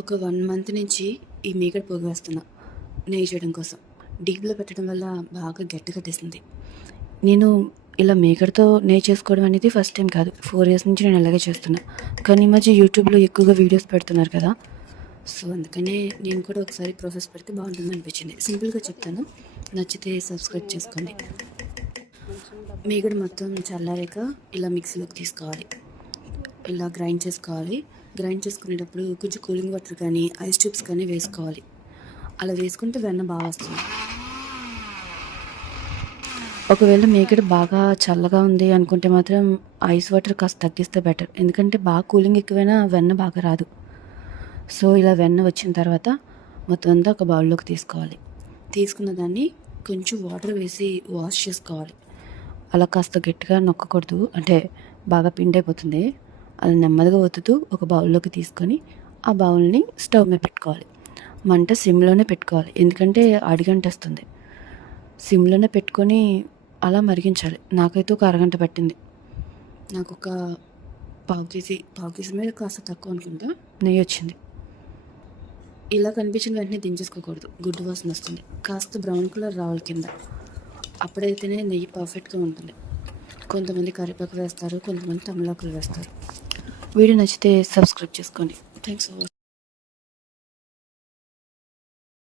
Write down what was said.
ఒక 1 మంత్ నుంచి ఈ మీగడ పోగు వేస్తున్నా నెయ్యి చేయడం కోసం. డీప్‌లో పెట్టడం వల్ల బాగా గట్టి కట్టేసింది. నేను ఇలా మీగడతో నెయ్యి చేసుకోవడం అనేది ఫస్ట్ టైం కాదు. 4 ఇయర్స్ నుంచి నేను ఇలాగే చేస్తున్నా. కానీ ఈ మధ్య యూట్యూబ్‌లో ఎక్కువగా వీడియోస్ పెడుతున్నారు కదా! సో, అందుకనే నేను కూడా ఒకసారి ప్రాసెస్ పెడితే బాగుంటుందనిపించింది. సింపుల్‌గా చెప్తాను. నచ్చితే సబ్స్క్రైబ్ చేసుకోండి. మీగడ మొత్తం చల్లారాక ఇలా మిక్సీలోకి తీసుకోవాలి. ఇలా గ్రైండ్ చేసుకోవాలి. గ్రైండ్ చేసుకునేటప్పుడు కొంచెం కూలింగ్ వాటర్ కానీ ఐస్ క్యూబ్స్ కానీ వేసుకోవాలి. అలా వేసుకుంటే వెన్న బాగా వస్తుంది. ఒకవేళ మీగడ బాగా చల్లగా ఉంది అనుకుంటే మాత్రం ఐస్ వాటర్ కాస్త తగ్గిస్తే బెటర్. ఎందుకంటే బాగా కూలింగ్ ఎక్కువైనా వెన్న బాగా రాదు. సో ఇలా వెన్న వచ్చిన తర్వాత మొత్తం అంతా ఒక బౌల్లోకి తీసుకోవాలి. తీసుకున్న దాన్ని కొంచెం వాటర్ వేసి వాష్ చేసుకోవాలి. అలా కాస్త గట్టిగా నొక్కకూడదు, అంటే బాగా పిండి అయిపోతుంది. అది నెమ్మదిగా ఒత్తుతూ ఒక బౌల్లోకి తీసుకొని ఆ బౌల్ని స్టవ్ మీద పెట్టుకోవాలి. మంట సిమ్లోనే పెట్టుకోవాలి, ఎందుకంటే అడిగంటేస్తుంది. సిమ్లోనే పెట్టుకొని అలా మరిగించాలి. నాకైతే ఒక అరగంట పట్టింది. నాకు ఒక పావు కేజీ మీద కాస్త తక్కువ అనుకుంటా నెయ్యి వచ్చింది. ఇలా కనిపించిన వెంటనే దించేసుకోకూడదు, గుడ్డు వాసన వస్తుంది. కాస్త బ్రౌన్ కలర్ రావాలి కింద, అప్పుడైతేనే నెయ్యి పర్ఫెక్ట్గా ఉంటుంది. కొంతమంది కరివేపాకు వేస్తారు, కొంతమంది తమలపాకులు వేస్తారు. వీడియో నచ్చితే సబ్స్క్రైబ్ చేసుకోండి. Thanks for watching.